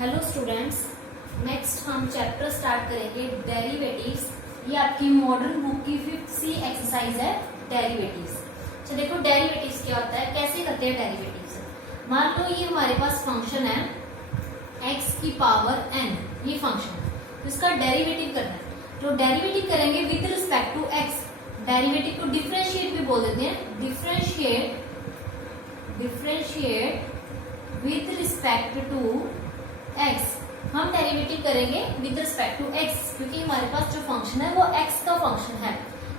Hello students, next हम chapter start करेंगे derivatives. ये आपकी मॉडर्न बुक की 5th सी एक्सरसाइज है डेरिवेटिव्स। तो देखो डेरिवेटिव्स क्या होता है, कैसे करते हैं डेरिवेटिव्स। मान लो ये हमारे पास फंक्शन है x की पावर n, ये फंक्शन है, तो इसका डेरिवेटिव करना है। तो डेरिवेटिव करेंगे with respect to x। Derivative को डिफरेंशिएट भी बोल देते हैं, differentiate with respect to x। हम डेरिवेटिव करेंगे विद रिस्पेक्ट टू x क्योंकि हमारे पास जो फंक्शन है वो x का फंक्शन है।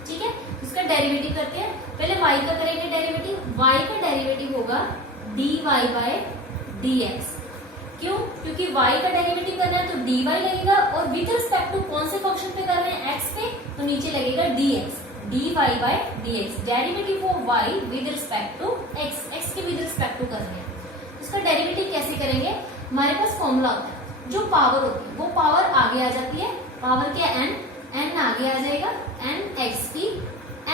ठीक है, इसका डेरिवेटिव करते हैं। पहले y का करेंगे डेरिवेटिव। y का डेरिवेटिव होगा dy बाय dx। क्यों? क्योंकि y का डेरिवेटिव करना है तो dy लगेगा, और विद रिस्पेक्ट टू कौन से फंक्शन पे कर रहे हैं, x पे, तो नीचे लगेगा dx, dy by dx। Derivative हो y with respect to x, x के विद रिस्पेक्ट टू कर रहे हैं। इसका डेरिवेटिव कैसे करेंगे, हमारे पास फॉर्मूला होता है, जो पावर होती है वो पावर आगे आ जाती है। पावर क्या, n आगे आ जाएगा, n x की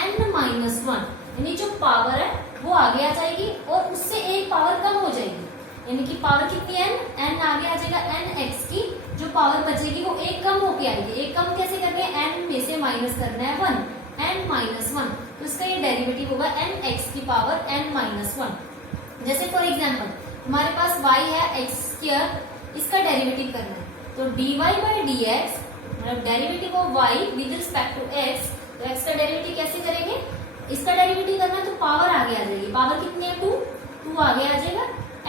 n-1, यानी जो पावर है वो आगे आ जाएगी और उससे एक पावर कम हो जाएगी, यानी कि पावर कितनी है, n आगे आ जाएगा, n x की जो पावर बचेगी वो एक कम होके आएगी। एक कम कैसे करनी है, n में से माइनस करना है 1, n-1, तो इसका ये डेरिवेटिव होगा n x की पावर n-1। जैसे फॉर एग्जाम्पल हमारे पास y है x², इसका डेरिवेटिव करना है, तो dy बाय dx, मतलब derivative of y with respect to x। तो x का डेरिवेटिव कैसे करेंगे, इसका डेरिवेटिव करना है तो पावर आगे आ जाएगी। पावर कितनी है, 2 आगे आ जाएगा।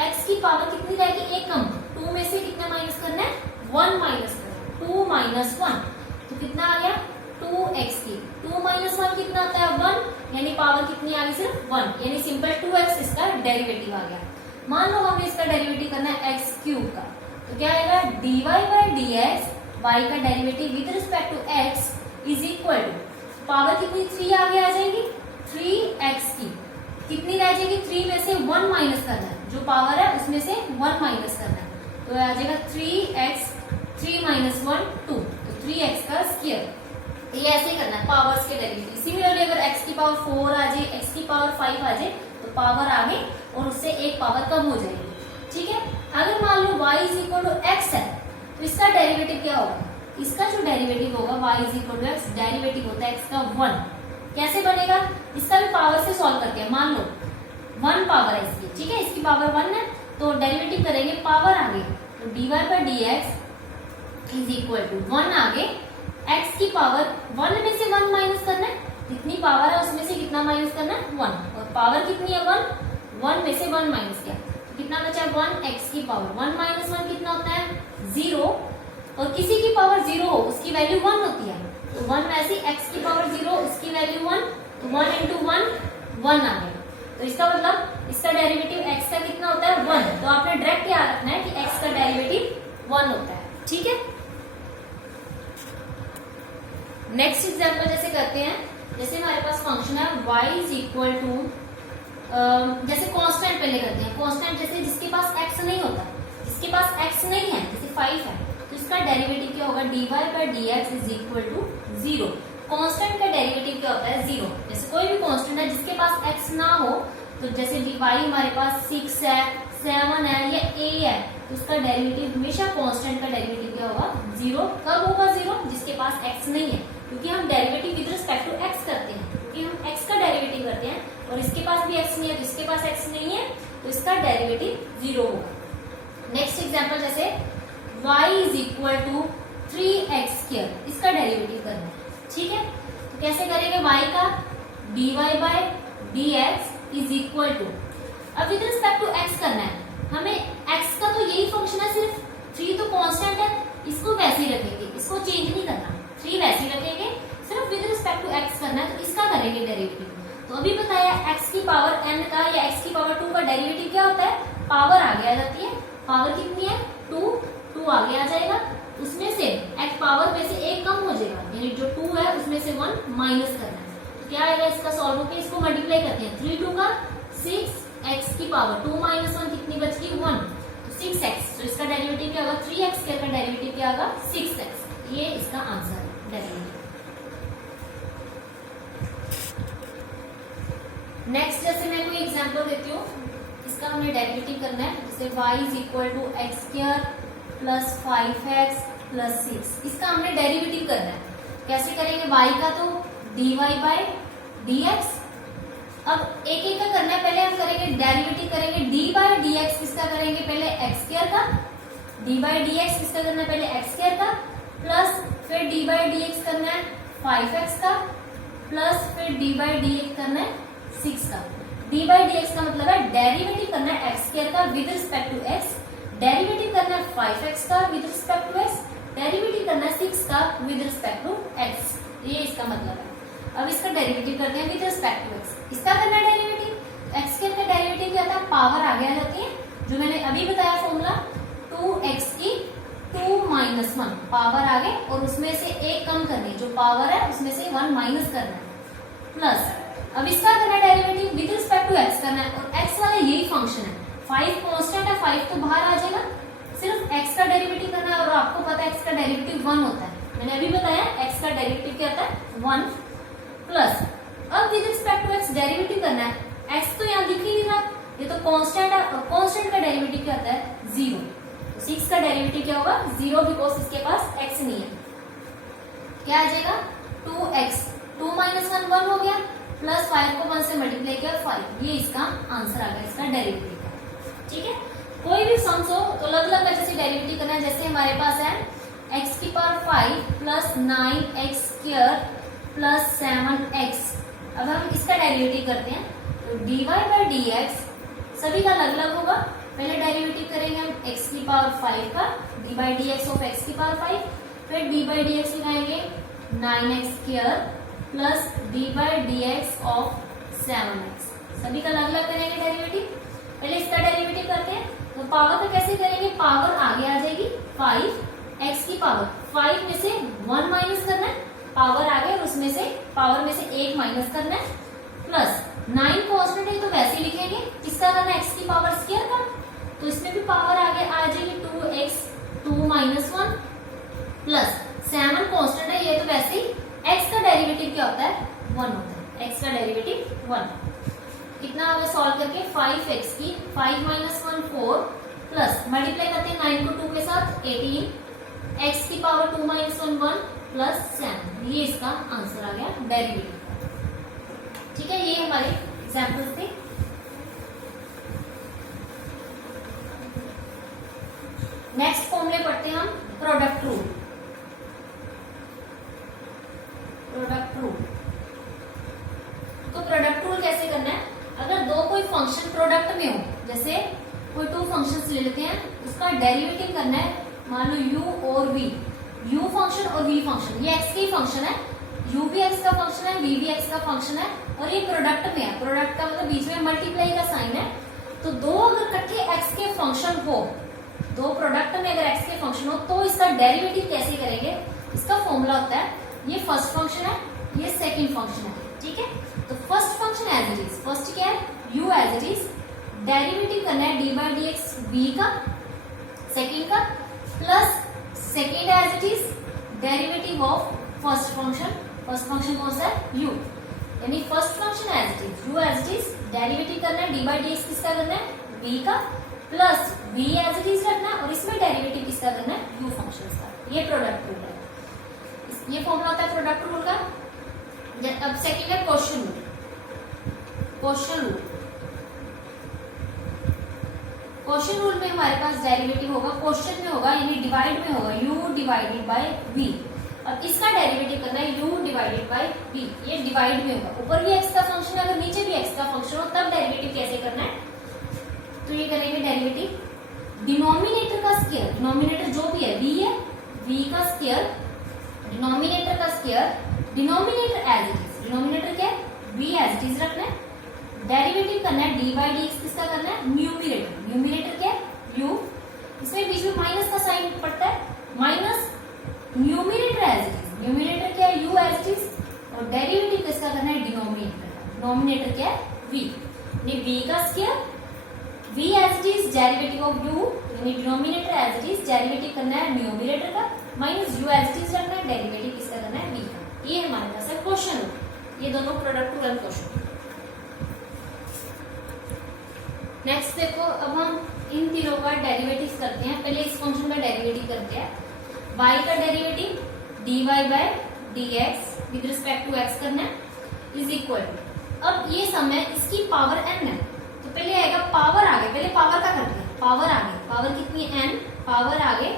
x की पावर कितनी रहेगी, एक कम, 2 में से कितना माइनस करना है, 1 माइनस करना है, 2 माइनस 1, तो कितना आ गया 2x की, 2 माइनस 1 कितना आता है 1, यानी पावर कितनी आ गई, सिर्फ 1, यानी सिंपल 2x इसका डेरिवेटिव आ गया। मान लो हमें इसका डेरिवेटिव करना है x³ का, तो क्या आएगा dy बाय dx, y का derivative with respect to x is equal to, power कितनी 3 आगे आ जाएगी, 3x की कितनी रह जाएगी, 3 में से 1 माइनस करना है, जो पावर है उसमें से 1 माइनस करना है, तो आ जाएगा 3x, 3 माइनस 1 2, तो 3x का स्क्वायर। ये ऐसे करना है पावर्स के डेरिवेटिव। सिमिलरली अगर x की पावर 4 आ जाए, x की पावर 5 आ जाए, तो पावर आगे और उससे एक पावर कम हो जाएगी। ठीक है, अगर मान लो y is equal to x है, तो इसका डेरिवेटिव क्या होगा, इसका जो डेरिवेटिव होगा y is equal to x, derivative होता है x का 1। कैसे बनेगा, इसका भी पावर से सॉल्व करते हैं। मान लो 1 पावर है इसकी, ठीक है, इसकी पावर 1 है, तो डेरिवेटिव करेंगे पावर आगे, तो dy by dx is equal to 1 आगे, x की पावर 1 में से 1 माइनस करना है, जितनी पावर है उसमें से कितना माइनस करना है 1, और पावर कितनी है 1 में से 1 माइनस किया, तो कितना बचा 1 x की पावर 1 माइनस 1 कितना होता है 0, और किसी की पावर 0 हो उसकी वैल्यू 1 होती है, तो 1 वैसे x की पावर 0 उसकी वैल्यू 1, तो 1 इंटू 1 आ गया। तो इसका मतलब इसका डेरिवेटिव x का कितना होता है 1, तो आपने डायरेक्ट याद रखना है कि x का डेरिवेटिव 1 होता है। ठीक है, नेक्स्ट एग्जाम्पल जैसे करते हैं, जैसे हमारे पास फंक्शन है y इज इक्वल टू, जैसे कांस्टेंट पहले करते हैं। कांस्टेंट जैसे जिसके पास x नहीं होता, जिसके पास x नहीं है, जैसे 5 है, तो इसका डेरिवेटिव क्या होगा, dy by dx is equal to 0। Constant का डेरिवेटिव क्या होता है 0। जैसे कोई भी कांस्टेंट है जिसके पास x ना हो, तो जैसे dy हमारे पास 6 है, 7 है या a है, तो उसका डेरिवेटिव हमेशा कांस्टेंट का डेरिवेटिव क्या होगा 0। कब होगा 0, जिसके पास x नहीं है, क्योंकि हम derivative with respect to x करते हैं, क्योंकि हम x का डेरिवेटिव करते हैं और इसके पास भी x नहीं है, तो इसके पास x नहीं है, तो इसका डेरिवेटिव 0 होगा। नेक्स्ट एग्जांपल जैसे y is equal to 3x², इसका डेरिवेटिव करना है। ठीक है, तो कैसे करेंगे, y का dy by dx is equal to, अब विद रिस्पेक्ट टू x करना है हमें। x का तो यही फंक्शन है, सिर्फ 3 तो कांस्टेंट है, इसको वैसे ही रखेंगे, इसको चेंज नहीं करना, 3 वैसे ही रखेंगे, सिर्फ विद रिस्पेक्ट टू x करना है, तो इसका करेंगे डेरिवेटिव। तो अभी बताया x की पावर n का या x की पावर 2 का डेरिवेटिव क्या होता है, पावर आगे आ जाती है। पावर कितनी है 2 आगे आ जाएगा, उसमें से x पावर में से एक कम हो जाएगा, यानी जो 2 है उसमें से 1 माइनस करना है, तो क्या आएगा इसका सॉल्व होकर इसको मल्टीप्लाई करते हैं, 3 2 का 6, x की पावर 2 माइनस 1 कितनी बच गई 1, तो 6x, तो इसका डेरिवेटिव क्या होगा 3x² का डेरिवेटिव क्या होगा 6x। ये इसका आंसर है डेरिवेटिव। नेक्स्ट जैसे मैं कोई एग्जांपल देती हूँ, इसका हमें डेरिवेटिव करना है, जैसे y is equal to x² plus 5x plus 6। इसका हमने डेरिवेटिव करना है। कैसे करेंगे? y का तो dy बाय dx। अब एक एक का करना है। पहले हम करेंगे डेरिवेटिव करेंगे d बाय dx। किसका करेंगे? पहले x स्क्वायर का। d बाय dx किसका करना है? पहले x स्क्वायर का, प्लस फिर d बाय dx करना है 5x का, प्लस फिर d बाय dx करना है 6 का। d बाय dx का मतलब है डेरिवेटिव करना है x स्क्वायर का with respect to x, derivative करना है 5x का with respect to x, derivative करना है 6 का विद रिस्पेक्ट टू x। ये इसका मतलब है। अब इसका डेरिवेटिव करते हैं विद रिस्पेक्ट टू x। इसका करना है डेरिवेटिव। x स्क्वायर का डेरिवेटिव क्या था? पावर आगे आ जाती है, जो मैंने अभी बताया फॉर्मूला 2x की 2 माइनस 1 पावर आगे, और उसमें से एक कम करनी, जो पावर है उसमें से 1 माइनस करना है, प्लस अब इसका करना है derivative with respect to x करना है, और x वाला यही फंक्शन है। 5 कांस्टेंट है, 5 तो बाहर आ जाएगा, सिर्फ x का डेरिवेटिव करना है। और आपको पता है x का डेरिवेटिव 1 होता है, मैंने अभी बताया x का डेरिवेटिव क्या होता है 1, प्लस अब with respect to x derivative करना है। x तो यहाँ दिख ही नहीं रहा, ये तो कांस्टेंट है, और कांस्टेंट का डेरिवेटिव क्या होता है 0। तो 6 का डेरिवेटिव क्या होगा 0, बिकॉज इसके पास x नहीं है। क्या आ जाएगा 2x, 2 माइनस 1 1 हो गया, प्लस 5 को 1 से मल्टीप्लाई किया 5। ये इसका आंसर आ गया, इसका डेरिवेटिव का। ठीक है, कोई भी सम्स हो तो अलग अलग जैसे डेरिवेटिव करना है। जैसे हमारे पास है x की power 5 plus 9x square plus 7x। अब हम इसका डेरिवेटिव करते हैं, तो dy बाई dx सभी का अलग अलग होगा। पहले डेरिवेटिव करेंगे हम x की पावर 5 का, dy by dx of x की पावर 5, फिर dy बाई dx लगाएंगे 9x square plus dy by dx of 7x। सभी का अलग अलग करेंगे डेरिवेटिव। पहले इसका डेरिवेटिव करते हैं, तो पावर का कैसे करेंगे? पावर आगे आ जाएगी 5x की पावर 5 में से 1 माइनस करना है, पावर आगे, और उसमें से पावर में से 1 माइनस करना है, प्लस 9 कांस्टेंट है तो वैसे ही लिखेंगे। किसका करना है? x की पावर स्क्वायर का, तो इसमें भी पावर आगे आ जाएगी 2x 2 माइनस 1, प्लस 7 कांस्टेंट है, ये तो वैसे ही x का डेरिवेटिव क्या होता है 1 होता है। x का डेरिवेटिव 1 कितना होगा सॉल्व करके 5x की 5 माइनस 1 4, प्लस मल्टीप्लाई करते हैं 9 को 2 के साथ 18, x की पावर 2 माइनस 1 1 प्लस 7। ये इसका आंसर आ गया डेरिवेटिव। ठीक है, ये हमारे एग्जाम्पल्स थे। नेक्स्ट फॉर्मूले पढ़ते हैं हम प्रोडक्ट रूल। प्रोडक्ट रूल, तो प्रोडक्ट रूल कैसे करना है? अगर दो कोई फंक्शन प्रोडक्ट में हो, जैसे कोई 2 फंक्शंस ले लेते हैं, उसका डेरिवेटिव करना है, मान लो u और v, u फंक्शन और v फंक्शन, ये x की फंक्शन है, u भी x का फंक्शन है, v भी x का फंक्शन है, और ये प्रोडक्ट में है। प्रोडक्ट का मतलब बीच में मल्टीप्लाई का साइन है। तो दो अगर इकट्ठे x के फंक्शन हो, दो प्रोडक्ट में अगर x के फंक्शन हो, तो इसका डेरिवेटिव कैसे करेंगे? इसका फॉर्मूला होता है, ये फर्स्ट फंक्शन है, ये सेकंड फंक्शन है। ठीक है, तो first function as it is, first क्या है u as it is, derivative करना है dy बाई dx v का, सेकंड का, plus second as it is derivative of first function. First function कौन सा है u, यानी first function as it is u as it is, derivative करना है dy बाई dx किसका करना है v का, plus v as it is रखना है, और इसमें डेरिवेटिव किसका करना है u फंक्शन का। ये प्रोडक्ट रूल है, ये फॉर्मूला होता है प्रोडक्ट रूल का। अब सेकंड है question rule. Question rule, question rule में हमारे पास डेरिवेटिव होगा, क्वेश्चन में होगा, यानी डिवाइड में होगा u डिवाइडेड बाय v। अब इसका डेरिवेटिव करना है u डिवाइडेड बाय v, ये डिवाइड में होगा। ऊपर भी x का फंक्शन है, अगर नीचे भी x का फंक्शन हो, तब डेरिवेटिव कैसे करना है? तो ये करेंगे डेरिवेटिव डिनोमिनेटर का स्क्वायर, डिनोमिनेटर जो भी है v है, v का स्क्वायर, डिनोमिनेटर का square, denominator as it is, denominator क्या है v एज इट इज रखना है, डेरिवेटिव करना है डी बाई डी किसका करना है न्यूमिनेटर, न्यूमिनेटर क्या है u, इसमें बीच में माइनस का साइन पड़ता है, minus numerator as it is, numerator क्या है u एज इट इज, और डेरिवेटिव किसका करना है डिनोमिनेटर का, डिनोमिनेटर क्या है v, यानी v का square, v as it is derivative of u, यानी denominator as it is, derivative करना है न्यूमिनेटर का, minus u as it is रखना है, डेरिवेटिव किसका करना है v का। ये हमारे पास है क्वेश्चन, ये दोनों प्रोडक्ट टू रन क्वेश्चन। नेक्स्ट देखो, अब हम इन तीनों का डेरिवेटिव करते हैं। पहले इस फंक्शन का डेरिवेटिव करते हैं। y का derivative dy by dx with respect to x करना है इज इक्वल। अब ये सम है, इसकी पावर n है, तो पहले आएगा पावर आगे, पहले पावर का करते हैं। पावर आगे, पावर कितनी है n, पावर आगे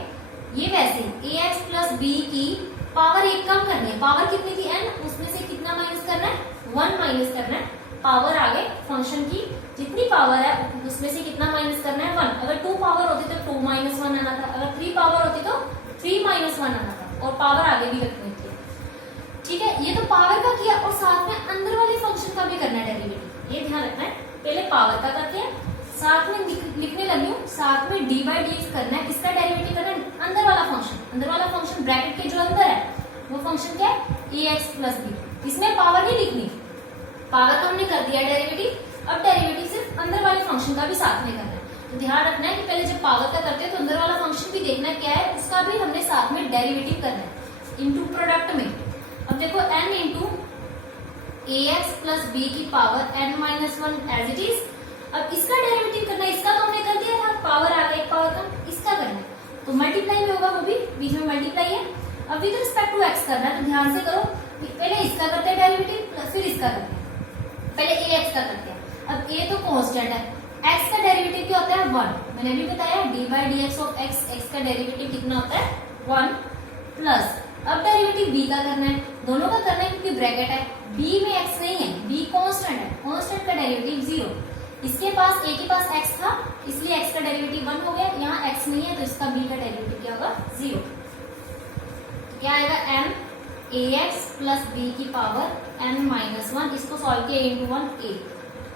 ये वैसे ax प्लस b की पावर एक कम करनी है। पावर कितनी थी n, उसमें से कितना माइनस करना है, 1 माइनस करना है। पावर आगे फंक्शन की जितनी पावर है उसमें से कितना माइनस करना है, 1। अगर 2 पावर होती तो 2 माइनस 1 आना था, अगर 3 पावर होती तो 3 माइनस 1 आना था, और पावर आगे भी रखनी थी। ठीक है, ये तो पावर का किया, और साथ में अंदर वाले फंक्शन का भी करना है डेरिवेटिव, ये ध्यान रखना है। पहले पावर का करते हैं, साथ में लिखने लगी हूँ, साथ में डी बाई डी एक्स करना है, इसका डेरिवेटिव करना है अंदर वाला फंक्शन। अंदर वाला फंक्शन ब्रैकेट के जो अंदर है वो फंक्शन क्या है, ए एक्स प्लस बी। इसमें पावर नहीं लिखनी, पावर का हमने कर दिया डेरिवेटिव, अब डेरिवेटिव सिर्फ अंदर वाले फंक्शन का भी साथ में करना है। तो ध्यान रखना है कि पहले जब पावर का करते हैं तो अंदर वाला फंक्शन भी देखना क्या है, उसका भी हमने साथ में डेरिवेटिव करना है इनटू प्रोडक्ट में। अब देखो n into a x plus b की power n minus 1 as it is. अब इसका डेरिवेटिव करना है, इसका तो हमने कर दिया था, पावर आ गया एक पावर कम, इसका करना है तो मल्टीप्लाई में होगा, वो भी बीच में मल्टीप्लाई है। अब विद रिस्पेक्ट टू एक्स करना है, तो ध्यान से करो, पहले इसका करते हैं डेरिवेटिव, फिर इसका करते हैं। पहले ए एक्स का करते हैं। अब ए तो कांस्टेंट है, एक्स का डेरिवेटिव क्या होता है, 1। मैंने अभी बताया D by d x of x, x का डेरिवेटिव कितना होता है, 1 प्लस। अब डेरिवेटिव बी का करना है, दोनों का करना है क्योंकि ब्रैकेट है, बी में एक्स नहीं है, बी कांस्टेंट है, कांस्टेंट का डेरिवेटिव 0। इसके पास ए के पास एक्स था इसलिए एक्स का डेरिवेटिव 1 हो गया, यहाँ एक्स नहीं है तो इसका बी का डेरिवेटिव क्या होगा, 0। क्या आएगा, m ए एक्स प्लस बी की पावर n माइनस 1, इसको सॉल्व किया इंटू 1 a,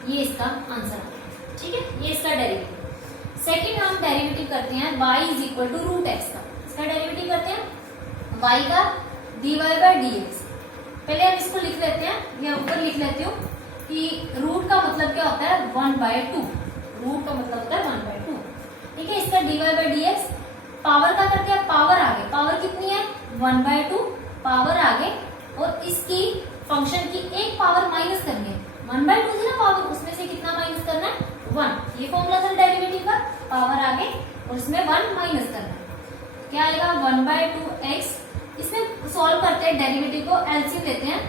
ये इसका आंसर है। ठीक है, ये इसका डेरिवेटिव। सेकेंड हम डेरिवेटिव करते हैं y is equal to root x का, इसका डेरिवेटिव करते हैं y का dy बाई डी एक्स। पहले हम इसको लिख लेते हैं, या ऊपर लिख लेती हूँ कि रूट का मतलब क्या होता है, 1/2। रूट का मतलब होता है 1/2। ठीक है, इसका dy by d x, power का करते हैं, पावर आगे, पावर कितनी है, 1/2, पावर आगे, और इसकी फंक्शन की एक पावर माइनस करनी है। 1/2 थी ना पावर, उसमें से कितना माइनस करना है, 1। ये फॉर्मूला था डेरिवेटिव का, पावर आगे और इसमें 1 माइनस करना है। क्या आएगा, 1/2 एक्स। इसमें सॉल्व करते हैं डेरिवेटिव को, एलसीएम लेते हैं।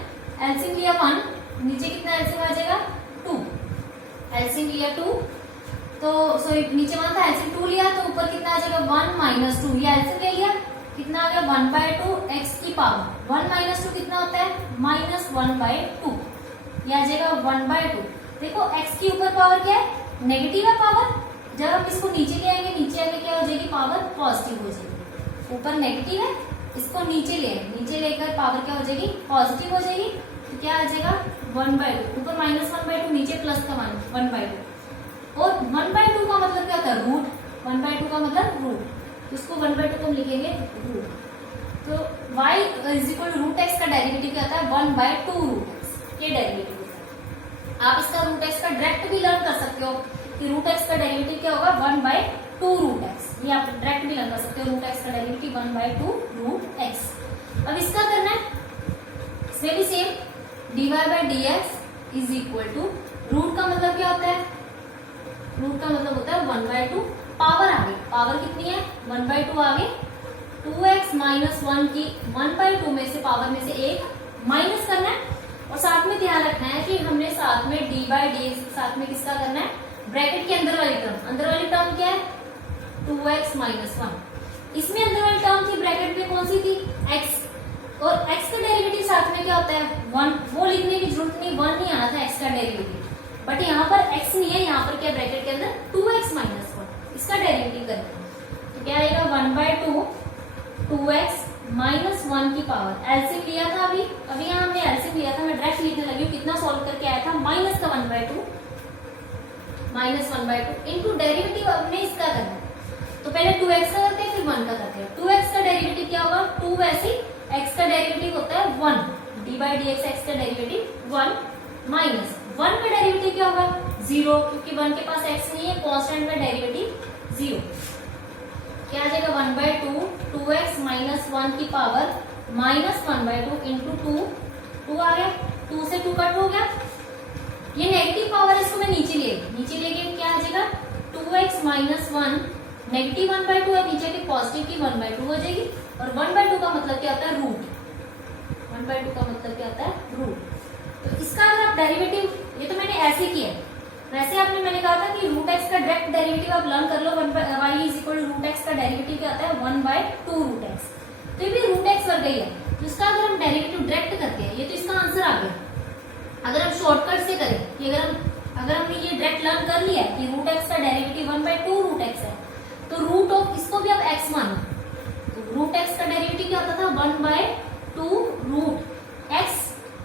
एलसीएम लिया 1, नीचे कितना एलसीएम आ जाएगा, 2। एलसीएम लिया 2, तो सॉरी नीचे 1 था, एलसीएम 2 लिया तो ऊपर कितना आ जाएगा, 1 माइनस 2। ये एलसीएम ले लिया, कितना आ गया, 1/2 एक्स की पावर 1 माइनस 2 कितना होता है, माइनस 1/2। यह आ जाएगा 1/2। देखो एक्स की ऊपर पावर क्या है, नेगेटिव है पावर, जब हम इसको नीचे ले आएंगे, नीचे आगे क्या हो जाएगी, पावर पॉजिटिव हो जाएगी। ऊपर नेगेटिव है, इसको नीचे ले आएंगे, नीचे लेकर पावर क्या हो जाएगी, पॉजिटिव हो जाएगी। तो क्या आ जाएगा, 1/2, ऊपर माइनस 1/2, नीचे प्लस का 1/2। और 1/2 का मतलब क्या होता है, रूट। 1/2 का मतलब रूट, इसको 1/2 को हम लिखेंगे रूट। तो y is equal to root x का डेरिवेटिव क्या होता है, 1/2 रूट एक्स, ये डेरिवेटिव होता है। आप इसका रूट एक्स का डायरेक्ट भी लर्न कर सकते हो कि रूट एक्स का डेरिवेटिव क्या होगा, 1/2 रूट एक्स। ये आप डायरेक्ट भी लर्न कर सकते हो, रूट एक्स का डेरिवेटिव 1/2 रूट एक्स। अब इसका करना है, इसमें भी same, dy by d x is equal to, root का मतलब क्या होता है, रूट का मतलब होता है 1/2, पावर आगे, पावर कितनी है, 1/2 आगे, 2x माइनस 1 की 1/2 में से पावर में से एक माइनस करना है। और साथ में ध्यान रखना है कि हमने साथ में डी बाई डी एक्स साथ में किसका करना है, ब्रैकेट के अंदर वाली टर्म। अंदर वाली टर्म क्या है, 2x माइनस 1। इसमें अंदर वाली टर्म थी ब्रैकेट में, कौन सी थी, x। और x का डेरिवेटिव साथ में क्या होता है, 1। वो लिखने की जरूरत नहीं, 1 नहीं आना था x का डेरिवेटिव, बट यहाँ पर x नहीं है, यहाँ पर क्या ब्रैकेट के अंदर 2x माइनस 1, इसका डेरिवेटिव करना है। तो क्या आएगा, 1/2 2x माइनस 1 की पावर। एलसीएम लिया था अभी यहाँ हमने एलसीएम लिया था, मैं डायरेक्ट लिखने लगी हूँ, कितना सॉल्व करके आया था, माइनस का 1/2, माइनस 1/2 इंटू डेरिवेटिव हमने इसका करना है। तो पहले 2x का करते हैं, फिर 1 का करते हैं। 2x का डेरिवेटिव क्या होगा, 2 वैसे, x का डेरिवेटिव होता है 1, D by d x, x का डेरिवेटिव 1 माइनस 1 का डेरिवेटिव क्या होगा, 0, क्योंकि 1 के पास x नहीं है, कांस्टेंट का डेरिवेटिव 0। क्या आ जाएगा, 1/2 2x माइनस 1 की पावर माइनस 1/2 इंटू 2 आ गया, 2 से 2 कट हो गया। ये नेगेटिव पावर है, इसको मैं नीचे ले गई, नीचे ले गई क्या आ जाएगा, 2x माइनस 1 नेगेटिव 1/2 है, नीचे की पॉजिटिव की 1/2 हो जाएगी। और 1/2 का मतलब क्या होता है? रूट। 1/2 का मतलब क्या होता है? रूट। तो इसका अगर आप डेरिवेटिव, ये तो मैंने ऐसे किया है, वैसे आपने मैंने कहा था कि रूट एक्स का डायरेक्ट डेरिवेटिव आप लर्न कर लो। y is equal to root x का डेरिवेटिव क्या होता है? 1/2 रूट एक्स। तो ये भी रूट एक्स वर्ग ही है, तो इसका अगर हम डेरिवेटिव डायरेक्ट करते हैं, ये तो इसका आंसर आ गया। अगर हम शॉर्टकट से करें कि अगर हमने ये डायरेक्ट लर्न कर लिया कि रूट एक्स का डेरिवेटिव 1/2 रूट एक्स है, तो रूट ऑफ इसको भी आप एक्स मानो। तो रूट एक्स का डेरिवेटिव क्या होता था? 1/2 रूट एक्स।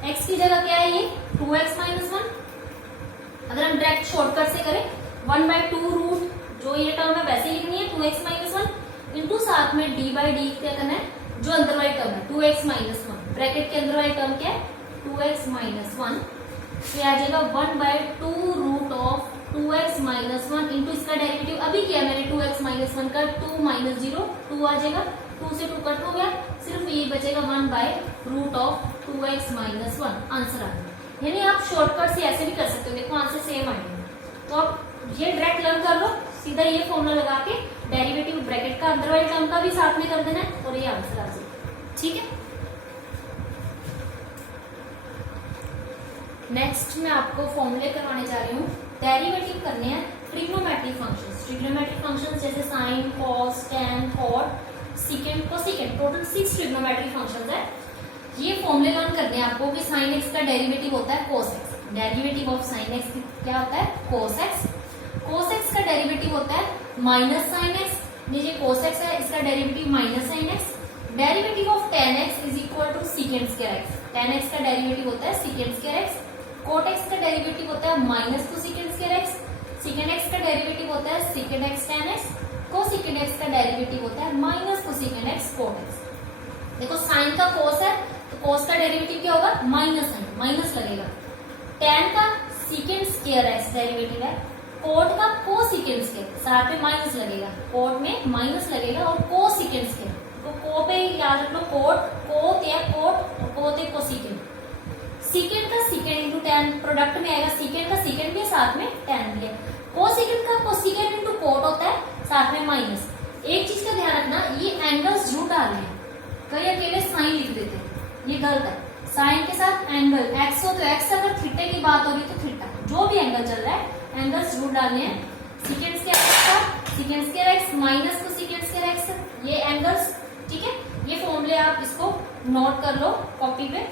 एक्स की जगह क्या है? ये 2x माइनस 1। अगर हम डायरेक्ट शॉर्टकट से करें 1/2 रूट, जो ये टर्म है वैसे लिखनी है 2x माइनस 1 इंटू साथ में d/d क्या करना है? जो अंदर वाली टर्म है 2x माइनस 1, ब्रैकेट के अंदर वाली टर्म क्या है? 2x minus 1। तो आ जाएगा 1/2 root of 2x minus 1 into इसका डेरिवेटिव अभी किया मैंने 2x माइनस 1 का 2 माइनस 0 2 आ जाएगा, 2 से 2 कट हो गया, सिर्फ ये बचेगा 1/रूट ऑफ 2x माइनस 1। आंसर आ गया। यानी आप शॉर्टकट से ऐसे भी कर सकते हो, देखो आंसर सेम आएगा। तो आप ये डायरेक्ट लर्न कर लो, सीधा ये फॉर्मूला लगा के डेरिवेटिव ब्रैकेट का अंदर वाली टर्म का भी साथ में कर देना है और ये आंसर आ जाएगा। ठीक है। नेक्स्ट मैं आपको फॉर्मूले करवाने जा रही हूँ, डेरिवेटिव करने हैं ट्रिग्नोमेट्रिक फंक्शंस। ट्रिग्नोमेट्रिक फंक्शंस जैसे sine, cos, tan, cot, secant, cosecant, total 6 trigonometric functions है। ये फॉर्मूले लर्न करते हैं आपको कि साइन एक्स का डेरिवेटिव होता है cos x। Derivative of sine x क्या होता है? cos x। cos x का डेरिवेटिव होता है माइनस साइन एक्स, नीचे cos x है, इसका derivative minus sine x. Derivative of tan x is equal to secant square x. tan x का डेरिवेटिव होता है secant square x. cot x का डेरिवेटिव होता है minus cosecant square x. Secant x का derivative होता है secant x tan x। Cosecant x का डेरिवेटिव होता है minus cosecant x cot x। देखो साइन का cos है, तो cos का डेरिवेटिव क्या होगा? माइनस साइन, माइनस लगेगा। tan का सीकेंड स्क्वायर एक्स डेरिवेटिव है, cot का कोसेकेंड स्क्वायर, साथ में माइनस लगेगा, cot में माइनस लगेगा और कोसेकेंड स्क्वायर, तो को पे याद रख लो कोट या कोट और कोत या कोसेकेंड। सीकेंड का सीकेंड इंटू टैन प्रोडक्ट में आएगा, सीकेंड का सीकेंड भी है साथ में टैन भी है। कोसेकेंड का कोसेकेंड इंटू कोट होता है साथ में माइनस। एक चीज का ध्यान रखना, ये एंगल्स जरूर डाल रहे हैं, कई अकेले साइन लिख देते हैं, ये गलत है। साइन के साथ एंगल एक्स हो तो एक्स, अगर थीटा की बात हो रही तो थीटा, जो भी एंगल चल रहा है एंगल्स जरूर डालने हैं। सीकेंड स्क्वायर एक्स का सीकेंड square x minus cosecant square x, ये एंगल्स। ठीक है, ये फॉर्मूले आप इसको नोट कर लो कॉपी पे।